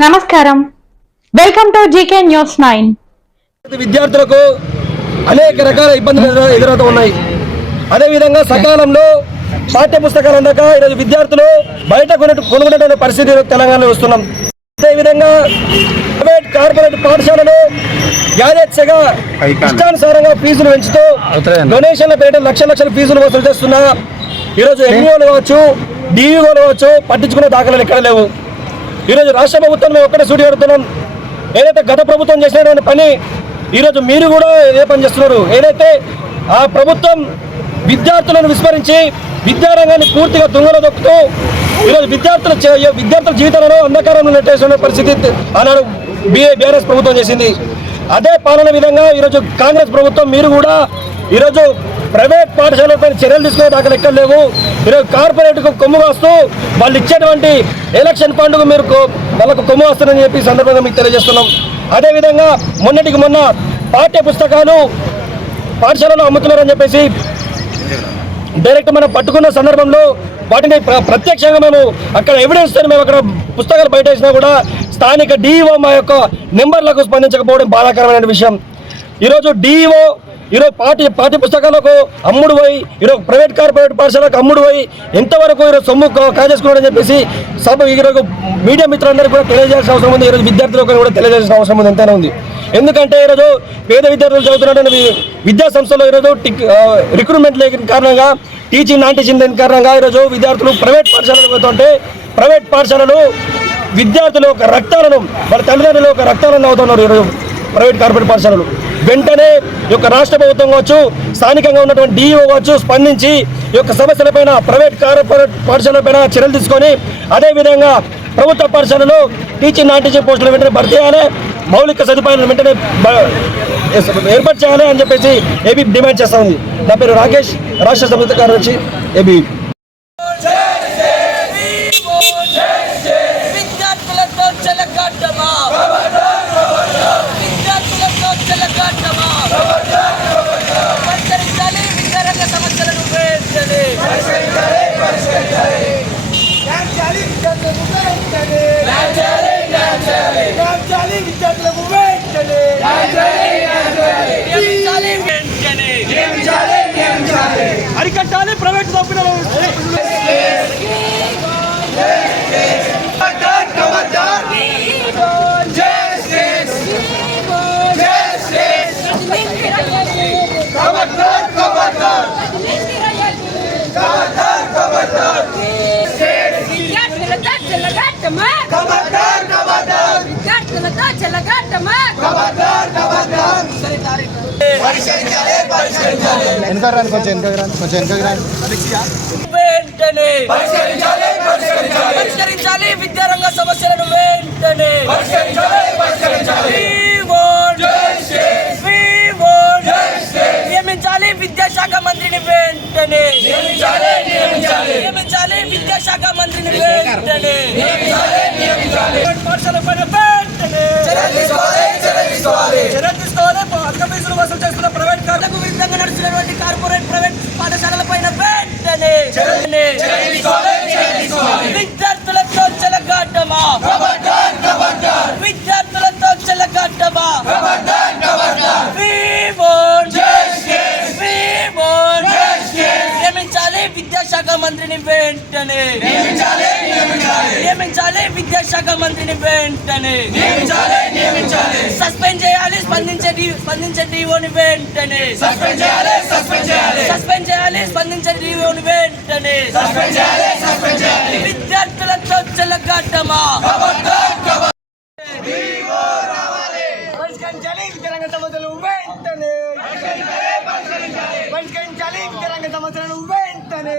నమస్కారం. Welcome to GK news nine విద్యార్థులకు అనేక రకాల ఇబ్బందులు ఎదురు- ఎదురవుతూ ఉన్నాయి. అదేవిధంగా సకాలంలో పాఠ్య పుస్తకాలు అందక ఈరోజు విద్యార్థులు బయట కొనుగొనేటువంటి పరిస్థితి తెలంగాణలో వస్తున్నాం. అదేవిధంగా ప్రైవేట్ కార్పొరేట్ పాఠశాలలు యాదృచ్ఛగా ఇష్టానుసారంగా ఫీజులు పెంచుతూ డొనేషన్ల పేరిట లక్ష లక్షల ఫీజులు వసూలు చేస్తున్నా. ఈరోజు ఎంఈఓలు కావచ్చు డిఈఓలు కావచ్చు పట్టించుకునే దాఖలాలు ఎక్కడ లేవు. ఈరోజు రాష్ట్ర ప్రభుత్వం మేము ఒక్కటే సూటి పెడుతున్నాం ఏదైతే గత ప్రభుత్వం చేసినటువంటి పని ఈరోజు మీరు కూడా ఏ పని చేస్తున్నారు. ఏదైతే ఆ ప్రభుత్వం విద్యార్థులను విస్మరించి విద్యారంగాన్ని పూర్తిగా తుంగలో దొక్కుతూ ఈరోజు విద్యార్థుల విద్యార్థుల జీవితాలను అంధకారంలో నెట్టేసిన పరిస్థితి ఆనాడు బిఏ బీఆర్ఎస్ ప్రభుత్వం చేసింది. అదే పాలన విధంగా ఈరోజు కాంగ్రెస్ ప్రభుత్వం మీరు కూడా ఈరోజు ప్రైవేట్ పాఠశాలపై చర్యలు తీసుకునే దాకా లెక్కలు లేవు. ఈరోజు కార్పొరేట్కు కొమ్ము కాస్తూ వాళ్ళు ఇచ్చేటువంటి ఎలక్షన్ ఫండ్కు మీరు వాళ్ళకు కొమ్ము వస్తుందని చెప్పి సందర్భంగా మీకు తెలియజేస్తున్నాం. అదేవిధంగా మొన్నటికి మొన్న పాఠ్య పుస్తకాలు పాఠశాలలో అమ్ముతున్నారని చెప్పేసి డైరెక్ట్ మనం పట్టుకున్న సందర్భంలో వాటిని ప్ర- ప్రత్యక్షంగా మేము అక్కడ ఎవిడెన్స్తో మేము అక్కడ పుస్తకాలు బయట వేసినా కూడా స్థానిక డిఈఓ మా యొక్క నెంబర్లకు స్పందించకపోవడం బాధాకరమైన విషయం. ఈరోజు డిఈఓ ఈరోజు పాఠ్య పాఠ్య పుస్తకాలకు అమ్ముడు పోయి ఈరోజు ప్రైవేట్ కార్పొరేట్ పాఠశాలకు అమ్ముడు పోయి ఎంతవరకు ఈరోజు సొమ్ము కాజేసుకున్నాడని చెప్పేసి సభ ఈరోజు మీడియా మిత్రులందరికీ కూడా తెలియజేయాల్సిన అవసరం ఉంది. ఈరోజు విద్యార్థులకు కూడా తెలియజేయాల్సిన అవసరం ఉంది. ఎంతైనా ఉంది? ఎందుకంటే ఈరోజు పేద విద్యార్థులు చదువుతున్నటువంటి విద్యా సంస్థలో ఈరోజు టిక్ రిక్రూట్మెంట్ లేని కారణంగా టీచింగ్ నాన్ టీచింగ్ లేని కారణంగా ఈరోజు విద్యార్థులు ప్రైవేట్ పాఠశాలకు పోతుంటే ప్రైవేట్ పాఠశాలలు విద్యార్థుల యొక్క రక్తాలను వాళ్ళ తల్లిదండ్రుల యొక్క రక్తాలను అవుతున్నారు ఈరోజు ప్రైవేట్ కార్పొరేట్ పాఠశాలలు. వెంటనే యొక్క రాష్ట్ర ప్రభుత్వం కావచ్చు స్థానికంగా ఉన్నటువంటి డిఈఓ కావచ్చు స్పందించి యొక్క సమస్యలపైన ప్రైవేట్ కార్పొరేట్ పాఠశాలపైన చర్యలు తీసుకొని అదేవిధంగా ప్రభుత్వ పాఠశాలలో టీచింగ్ నాన్ టీచింగ్ పోస్టులు వెంటనే భర్తీ చేయాలి మౌలిక సదుపాయాలను వెంటనే ఏర్పాటు చేయాలి అని చెప్పేసి ఏబీ డిమాండ్ చేస్తా ఉంది. నా పేరు రాకేష్ రాష్ట్ర ప్రభుత్వ కార్యదర్శి ఏబీ విద్యార్థులతో చెలగాటమా విద్యార్థులతో చెలగాటమా పరిష్కరించాలి విద్యారంగ సమస్యలను వెంటనే నియమించాలి వెంటనే అరికట్టాలి ప్రైవేట్ కంపెనీలు విద్యార్థులతో చెలగాటమా విద్యార్థులతో చెలగాటమా వెనక రాని కొంచెం వెనక రాని కొంచెం వెనక రాని వెంటనే పరిష్కరించాలి విద్యారంగ సమస్యలను వెంటనే We want నియమించాలి విద్యాశాఖ మంత్రిని వెంటనే. నియమించాలి విద్యాశాఖ మంత్రిని వెంటనే వసూలు చేస్తున్న ప్రైవేట్ కార్లకు విరుద్ధంగా నడుస్తున్నటువంటి కార్పొరేట్ ప్రైవేట్ పాఠశాలల పైన వెంటనే విద్యార్థులతో చెలగాటమా? విద్యార్థులతో చెలగాటమా? We want We want నియమించాలి విద్యాశాఖ మంత్రిని వెంటనే. నియమించాలి విద్యాశాఖ మంత్రిని వెంటనే. సస్పెండ్ చేయాలి స్పందించే డి- స్పందించే డిఓని వెంటనే. సస్పెండ్ చేయాలి సస్పెండ్ చేయాలి. వెంటనే విద్యార్థులతో చెలగాటమా పరిష్కరించాలి విద్యారంగ సమస్యలు వెంటనే. పరిష్కరించాలి విద్యారంగ సమస్యలను వెంటనే.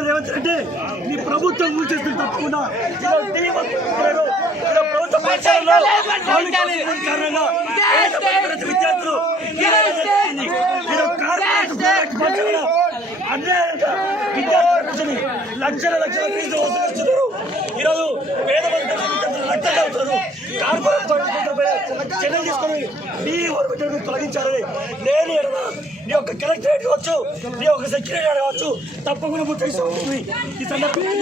పరిష్కరించుకోవడం రేవంత్ రెడ్డి నీ ప్రభుత్వం కూల్చేస్తుంది తప్పకుండా కారణంగా విద్యార్థులు ఈరోజు కార్పొరేట్ అన్యాయంగా లక్షల లక్షల ఫీజులు వసూలు ఈరోజు పేద వర్గాల విద్యార్థులు లక్షలు అవుతున్నారు కార్పొరేట్ చర్యలు తీసుకొని నీ ఓర్బిటర్ను తొలగించాలని నేను ఎడమ నీ యొక్క కలెక్టరేట్ కావచ్చు నీ యొక్క సెక్రటరీ కావచ్చు తప్పకుండా ముట్టేసి ఉంటుంది ఈ సందర్భంగా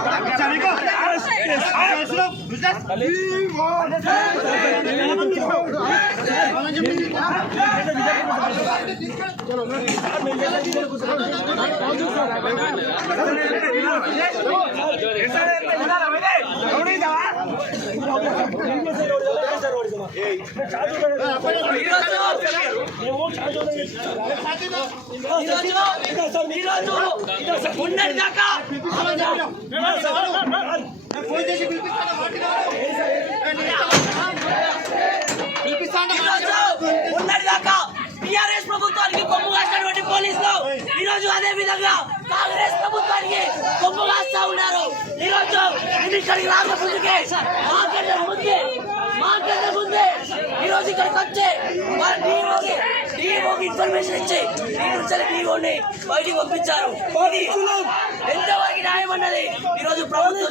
ఉన్నది దాకా ఈరోజు ఉన్నది దాకా టిఆర్ఎస్ ప్రభుత్వానికి కొమ్ము కాసినటువంటి పోలీసులు ఈ రోజు అదే విధంగా కాంగ్రెస్ ప్రభుత్వానికి కొమ్ము కాస్తా ఉన్నారు. ఈ రోజు ఇది ఇక్కడికి రాక ముందుకే మాకంటే ముందే మాకంటే ముందే ఈ రోజు ఇక్కడికి వచ్చి మన డిఓకి డిఓకి ఇన్ఫర్మేషన్ ఇచ్చి నుంచి డిఓని బయటికి పంపించారు. ఎంతవరకు న్యాయం అన్నది ఈ రోజు ప్రభుత్వం